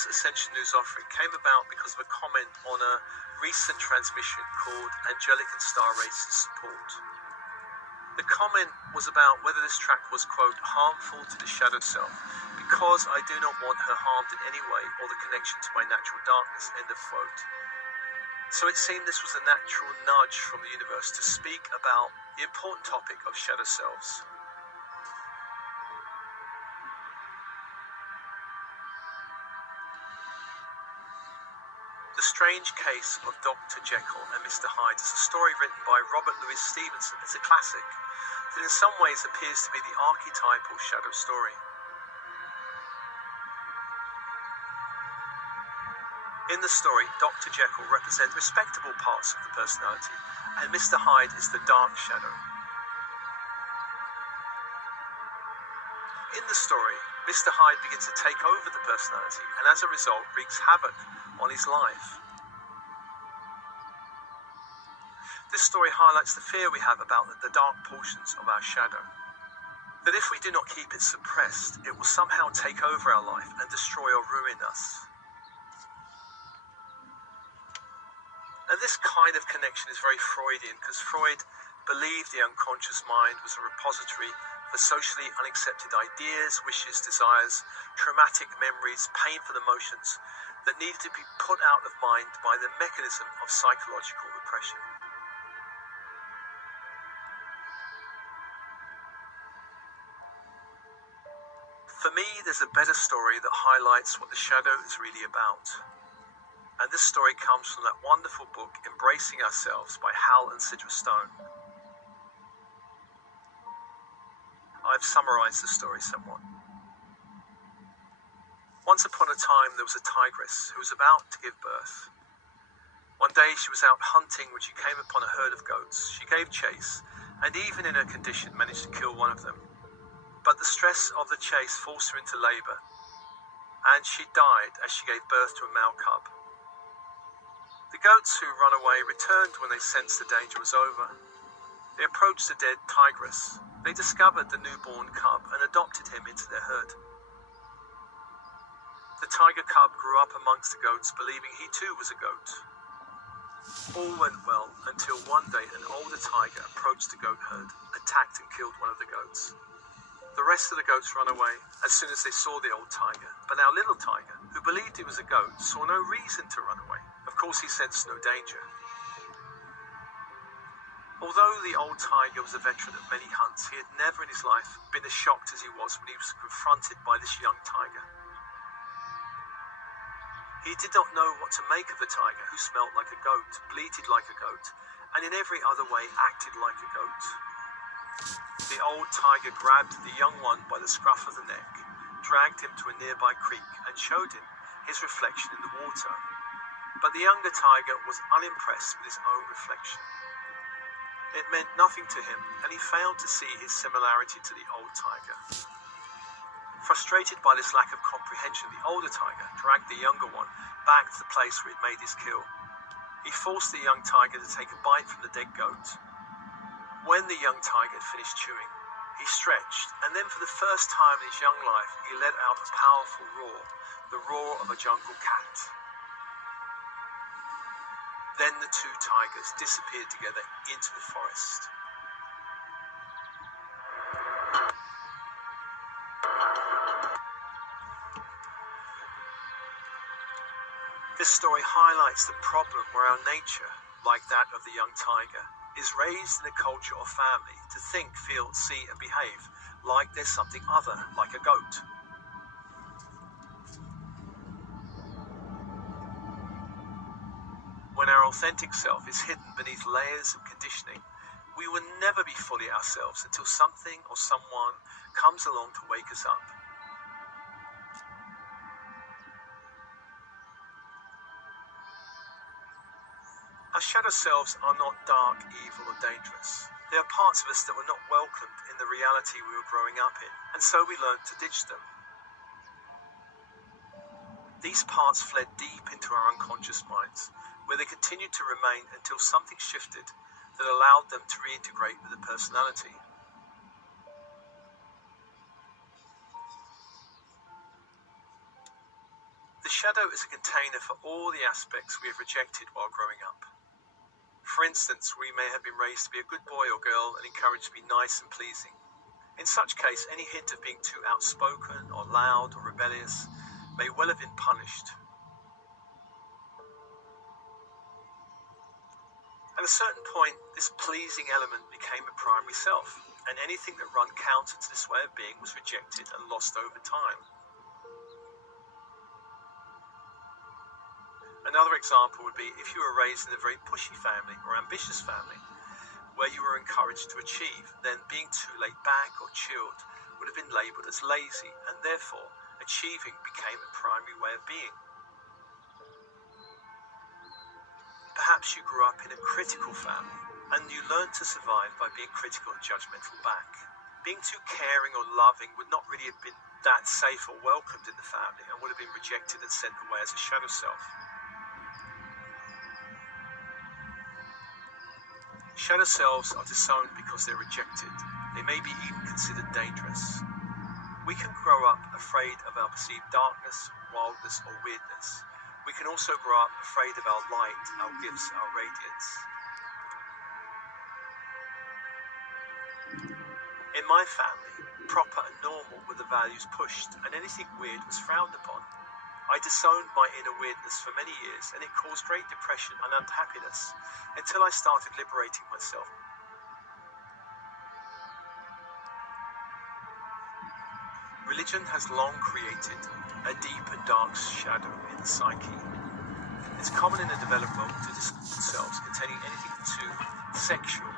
This Ascension News offering came about because of a comment on a recent transmission called Angelic and Star Races Support. The comment was about whether this track was, quote, harmful to the shadow self, because I do not want her harmed in any way or the connection to my natural darkness, end of quote. So it seemed this was a natural nudge from the universe to speak about the important topic of shadow selves. The Strange Case of Dr. Jekyll and Mr. Hyde is a story written by Robert Louis Stevenson. It's a classic that in some ways appears to be the archetypal shadow story. In the story, Dr. Jekyll represents respectable parts of the personality, and Mr. Hyde is the dark shadow. In the story, Mr. Hyde begins to take over the personality, and as a result wreaks havoc on his life. This story highlights the fear we have about the dark portions of our shadow. That if we do not keep it suppressed, it will somehow take over our life and destroy or ruin us. And this kind of connection is very Freudian, because Freud believed the unconscious mind was a repository for socially unaccepted ideas, wishes, desires, traumatic memories, painful emotions that needed to be put out of mind by the mechanism of psychological repression. For me, there's a better story that highlights what the shadow is really about. And this story comes from that wonderful book, Embracing Ourselves by Hal and Sidra Stone. I've summarized the story somewhat. Once upon a time, there was a tigress who was about to give birth. One day she was out hunting when she came upon a herd of goats. She gave chase, and even in her condition managed to kill one of them. But the stress of the chase forced her into labor, and she died as she gave birth to a male cub. The goats who ran away returned when they sensed the danger was over. They approached the dead tigress. They discovered the newborn cub and adopted him into their herd. The tiger cub grew up amongst the goats, believing he too was a goat. All went well until one day an older tiger approached the goat herd, attacked and killed one of the goats. The rest of the goats ran away as soon as they saw the old tiger, but our little tiger, who believed he was a goat, saw no reason to run away. Of course, he sensed no danger. Although the old tiger was a veteran of many hunts, he had never in his life been as shocked as he was when he was confronted by this young tiger. He did not know what to make of the tiger, who smelled like a goat, bleated like a goat, and in every other way acted like a goat. The old tiger grabbed the young one by the scruff of the neck, dragged him to a nearby creek, and showed him his reflection in the water. But the younger tiger was unimpressed with his own reflection. It meant nothing to him, and he failed to see his similarity to the old tiger. Frustrated by this lack of comprehension, the older tiger dragged the younger one back to the place where he'd made his kill. He forced the young tiger to take a bite from the dead goat. When the young tiger had finished chewing, he stretched, and then for the first time in his young life, he let out a powerful roar, the roar of a jungle cat. Then the two tigers disappeared together into the forest. This story highlights the problem where our nature, like that of the young tiger, is raised in a culture or family to think, feel, see and behave like there's something other, like a goat. When our authentic self is hidden beneath layers of conditioning, we will never be fully ourselves until something or someone comes along to wake us up. Our shadow selves are not dark, evil or dangerous. They are parts of us that were not welcomed in the reality we were growing up in, and so we learned to ditch them. These parts fled deep into our unconscious minds, where they continued to remain until something shifted that allowed them to reintegrate with the personality. The shadow is a container for all the aspects we have rejected while growing up. For instance, we may have been raised to be a good boy or girl and encouraged to be nice and pleasing. In such case, any hint of being too outspoken or loud or rebellious may well have been punished. At a certain point, this pleasing element became a primary self, and anything that ran counter to this way of being was rejected and lost over time. Another example would be if you were raised in a very pushy family or ambitious family, where you were encouraged to achieve, then being too laid back or chilled would have been labelled as lazy, and therefore achieving became a primary way of being. Perhaps you grew up in a critical family, and you learned to survive by being critical and judgmental back. Being too caring or loving would not really have been that safe or welcomed in the family, and would have been rejected and sent away as a shadow self. Shadow selves are disowned because they're rejected. They may be even considered dangerous. We can grow up afraid of our perceived darkness, wildness, or weirdness. We can also grow up afraid of our light, our gifts, our radiance. In my family, proper and normal were the values pushed, and anything weird was frowned upon. I disowned my inner weirdness for many years, and it caused great depression and unhappiness until I started liberating myself. Religion has long created a deep and dark shadow in the psyche. It's common in the developed world to discern themselves containing anything too sexual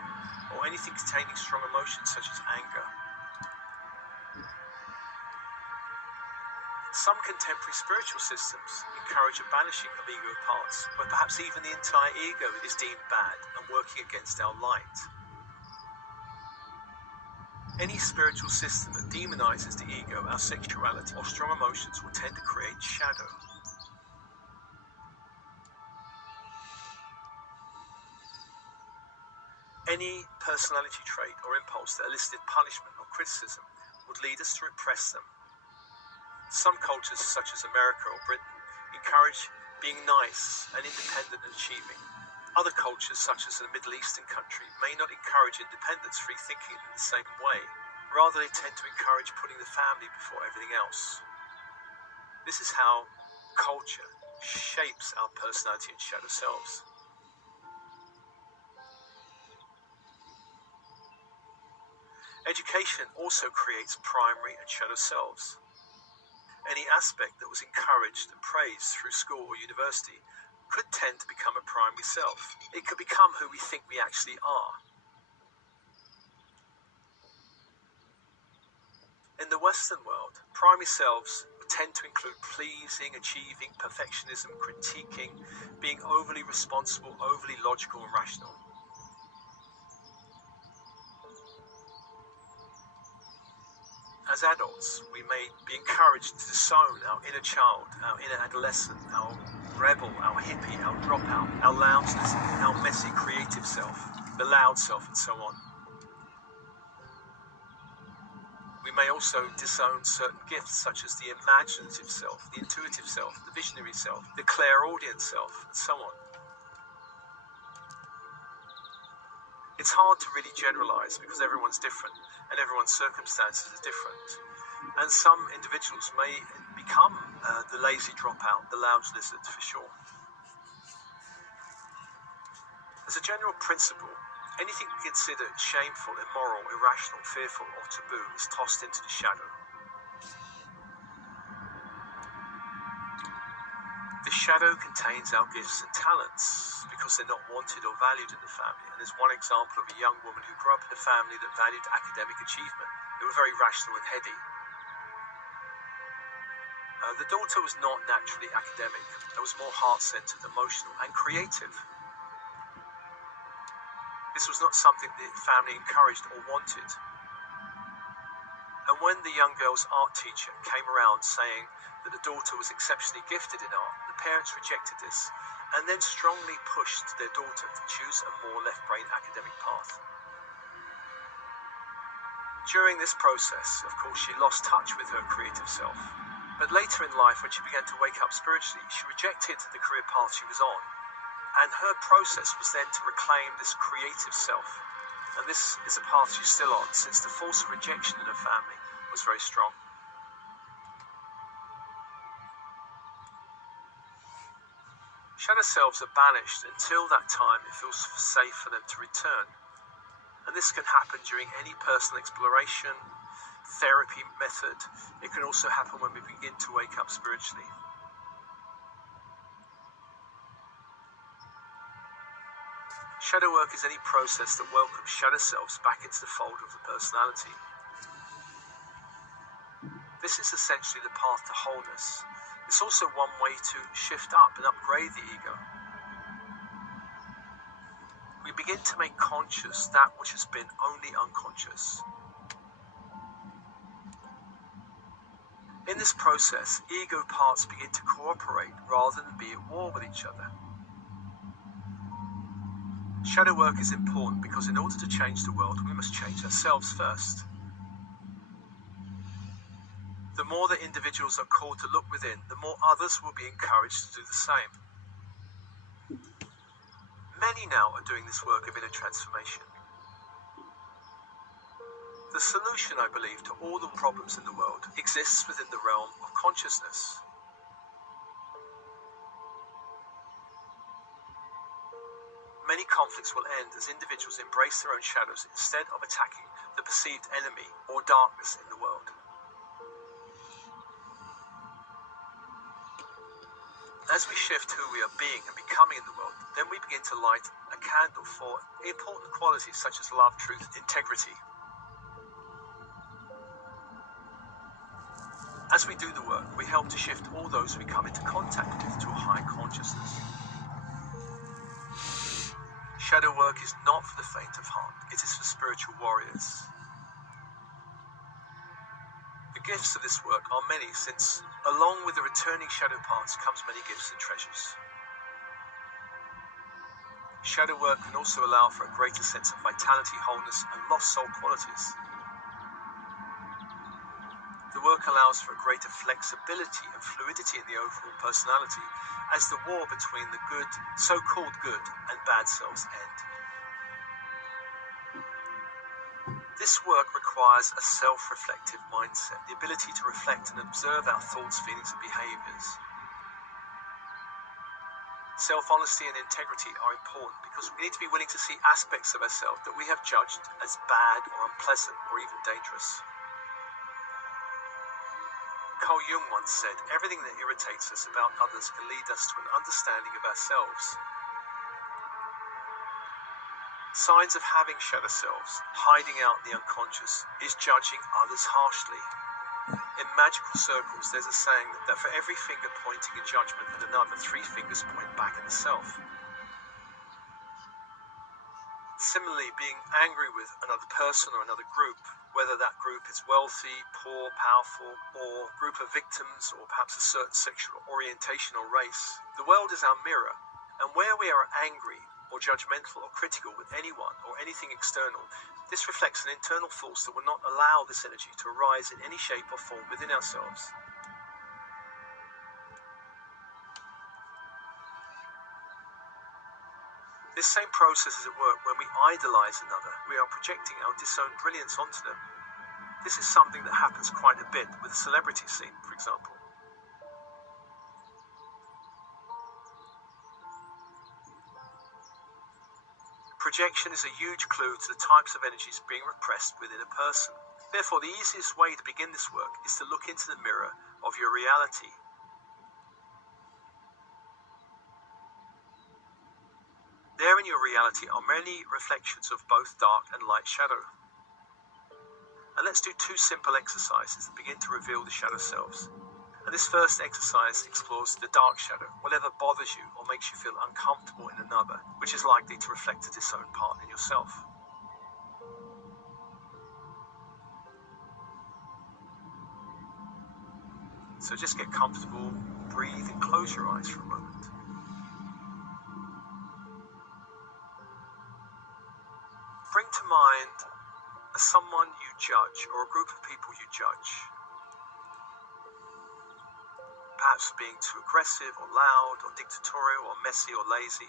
or anything containing strong emotions such as anger. Some contemporary spiritual systems encourage a banishing of ego parts, where perhaps even the entire ego is deemed bad and working against our light. Any spiritual system that demonizes the ego, our sexuality, or strong emotions will tend to create shadow. Any personality trait or impulse that elicited punishment or criticism would lead us to repress them. Some cultures, such as America or Britain, encourage being nice and independent and achieving. Other cultures, such as a Middle Eastern country, may not encourage independence, free thinking in the same way. Rather, they tend to encourage putting the family before everything else. This is how culture shapes our personality and shadow selves. Education also creates primary and shadow selves. Any aspect that was encouraged and praised through school or university could tend to become a primary self. It could become who we think we actually are. In the Western world, primary selves tend to include pleasing, achieving, perfectionism, critiquing, being overly responsible, overly logical and rational. As adults, we may be encouraged to disown our inner child, our inner adolescent, our rebel, our hippie, our dropout, our loudness, our messy creative self, the loud self, and so on. We may also disown certain gifts such as the imaginative self, the intuitive self, the visionary self, the clairaudient self, and so on. It's hard to really generalize because everyone's different and everyone's circumstances are different. And some individuals may become the lazy dropout, the loud lizard for sure. As a general principle, anything considered shameful, immoral, irrational, fearful, or taboo is tossed into the shadow. The shadow contains our gifts and talents because they're not wanted or valued in the family. And there's one example of a young woman who grew up in a family that valued academic achievement. They were very rational and heady. The daughter was not naturally academic. It was more heart-centered, emotional, and creative. This was not something the family encouraged or wanted. And when the young girl's art teacher came around saying that the daughter was exceptionally gifted in art, the parents rejected this and then strongly pushed their daughter to choose a more left-brain academic path. During this process, of course, she lost touch with her creative self. But later in life, when she began to wake up spiritually, she rejected the career path she was on, and her process was then to reclaim this creative self. And this is a path she's still on, since the force of rejection in her family was very strong. Shadow selves are banished until that time it feels safe for them to return. And this can happen during any personal exploration, therapy method. It can also happen when we begin to wake up spiritually. Shadow work is any process that welcomes shadow selves back into the fold of the personality. This is essentially the path to wholeness. It's also one way to shift up and upgrade the ego. We begin to make conscious that which has been only unconscious. In this process, ego parts begin to cooperate rather than be at war with each other. Shadow work is important because in order to change the world, we must change ourselves first. The more that individuals are called to look within, the more others will be encouraged to do the same. Many now are doing this work of inner transformation. The solution, I believe, to all the problems in the world exists within the realm of consciousness. Many conflicts will end as individuals embrace their own shadows instead of attacking the perceived enemy or darkness in the world. As we shift who we are being and becoming in the world, then we begin to light a candle for important qualities such as love, truth, integrity. As we do the work, we help to shift all those we come into contact with to a high consciousness. Shadow work is not for the faint of heart, it is for spiritual warriors. The gifts of this work are many, since along with the returning shadow parts comes many gifts and treasures. Shadow work can also allow for a greater sense of vitality, wholeness, and lost soul qualities. The work allows for a greater flexibility and fluidity in the overall personality as the war between the good, so-called good, and bad selves end. This work requires a self-reflective mindset, the ability to reflect and observe our thoughts, feelings, and behaviors. Self-honesty and integrity are important because we need to be willing to see aspects of ourselves that we have judged as bad or unpleasant or even dangerous. Carl Jung once said, "Everything that irritates us about others can lead us to an understanding of ourselves." Signs of having shadow selves, hiding out in the unconscious, is judging others harshly. In magical circles, there's a saying that for every finger pointing in judgment at another, 3 fingers point back at the self. Similarly, being angry with another person or another group, whether that group is wealthy, poor, powerful, or a group of victims, or perhaps a certain sexual orientation or race, the world is our mirror, and where we are angry, or judgmental or critical with anyone or anything external, this reflects an internal force that will not allow this energy to arise in any shape or form within ourselves. This same process is at work when we idolize another. We are projecting our disowned brilliance onto them. This is something that happens quite a bit with the celebrity scene, for example. Projection is a huge clue to the types of energies being repressed within a person. Therefore, the easiest way to begin this work is to look into the mirror of your reality. There in your reality are many reflections of both dark and light shadow. And let's do 2 simple exercises that begin to reveal the shadow selves. And this first exercise explores the dark shadow, whatever bothers you or makes you feel uncomfortable in another, which is likely to reflect a disowned part in yourself. So just get comfortable, breathe, and close your eyes for a moment. Bring to mind someone you judge or a group of people you judge. perhaps for being too aggressive or loud or dictatorial or messy or lazy.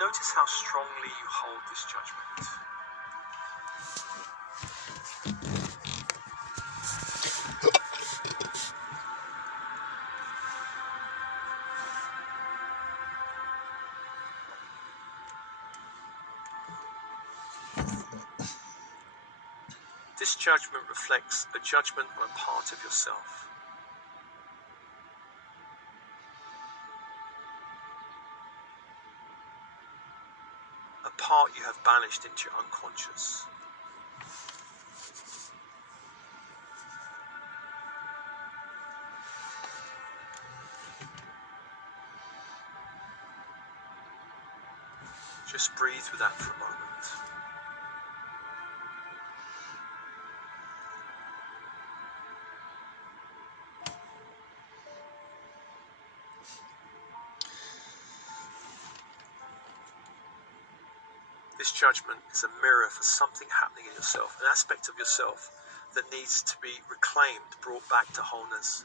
Notice how strongly you hold this judgment. This judgment reflects a judgment on a part of yourself. A part you have banished into your unconscious. Just breathe with that for a moment. This judgment is a mirror for something happening in yourself, an aspect of yourself that needs to be reclaimed, brought back to wholeness.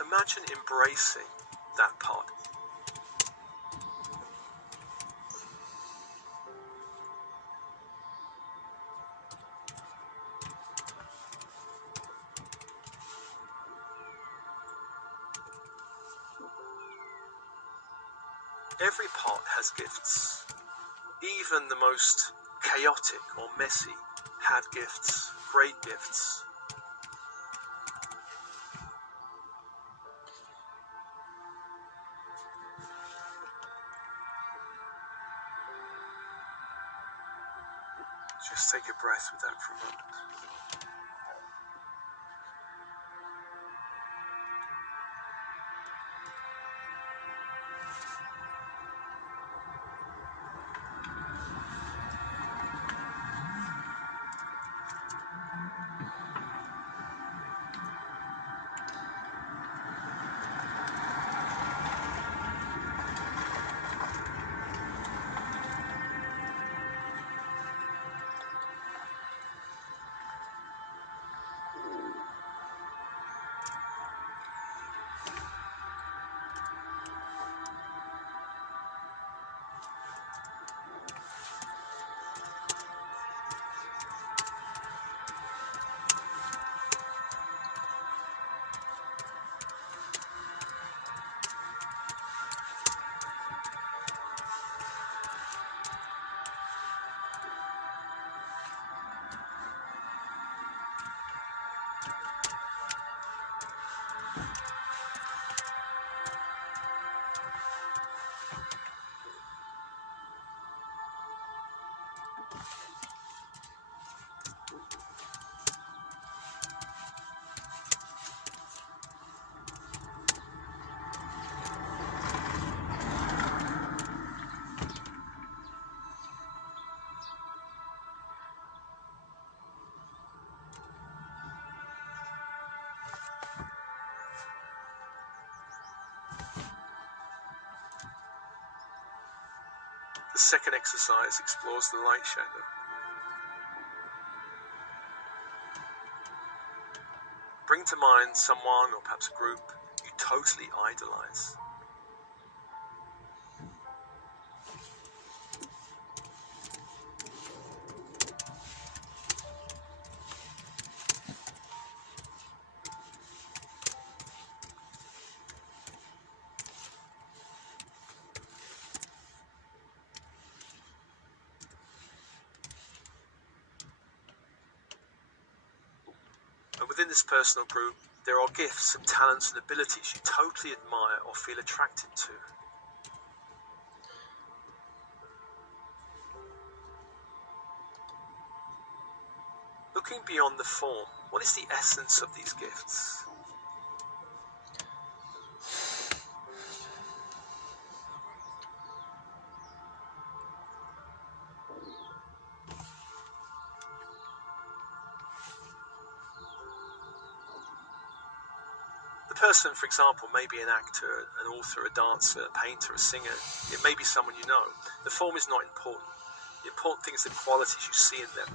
Imagine embracing that part. Every part has gifts. Even the most chaotic or messy had gifts, great gifts. Just take a breath with that for a moment. The second exercise explores the light shadow. Bring to mind someone or perhaps a group you totally idolize. And within this personal group, there are gifts and talents and abilities you totally admire or feel attracted to. Looking beyond the form, what is the essence of these gifts? The person, for example, may be an actor, an author, a dancer, a painter, a singer. It may be someone you know. The form is not important. The important thing is the qualities you see in them.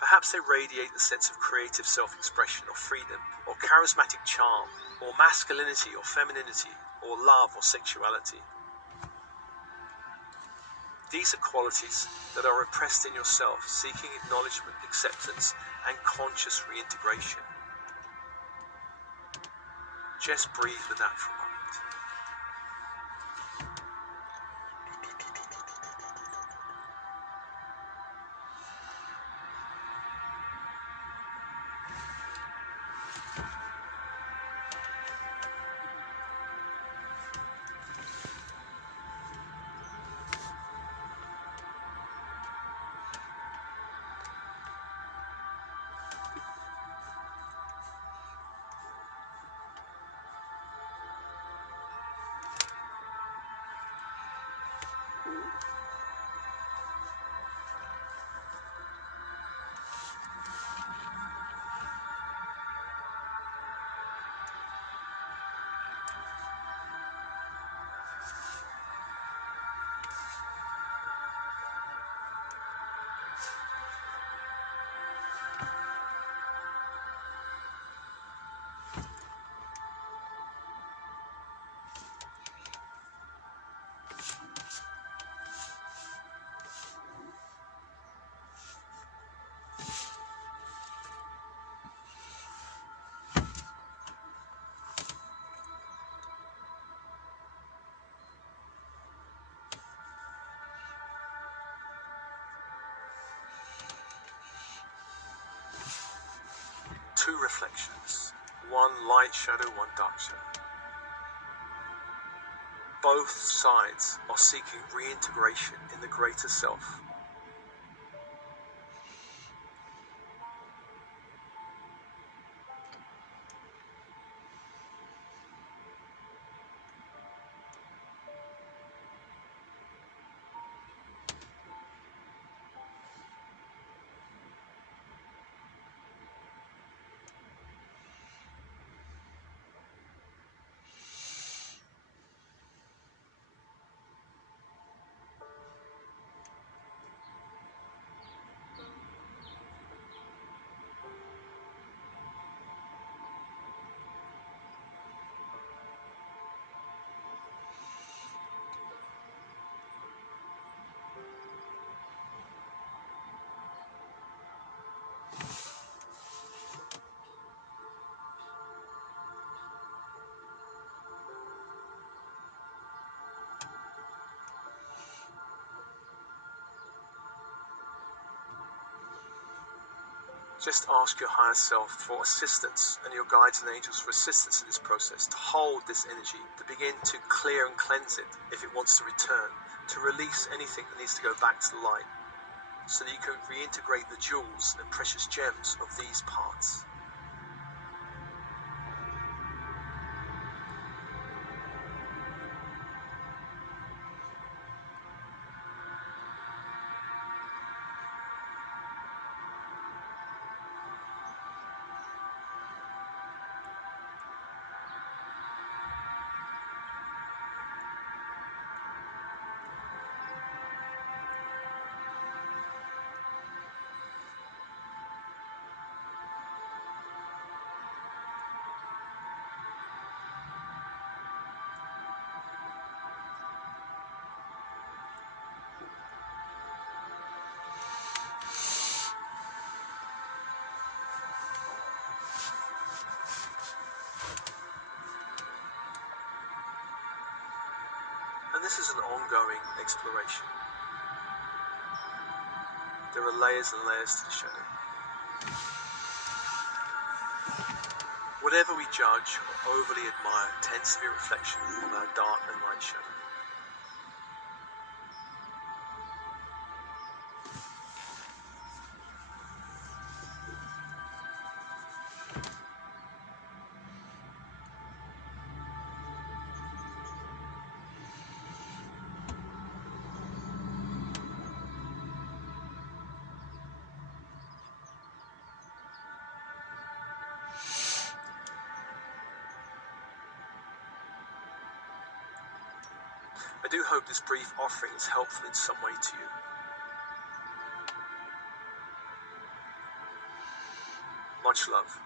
Perhaps they radiate a sense of creative self-expression or freedom, or charismatic charm, or masculinity or femininity, or love or sexuality. These are qualities that are repressed in yourself, seeking acknowledgement, acceptance, and conscious reintegration. Just breathe with that for a moment. Two reflections, one light shadow, one dark shadow. Both sides are seeking reintegration in the greater self. Just ask your higher self for assistance and your guides and angels for assistance in this process, to hold this energy, to begin to clear and cleanse it if it wants to return, to release anything that needs to go back to the light, so that you can reintegrate the jewels and precious gems of these parts. this is an ongoing exploration. There are layers and layers to the shadow. Whatever we judge or overly admire tends to be a reflection of our dark and light shadow. I do hope this brief offering is helpful in some way to you. Much love.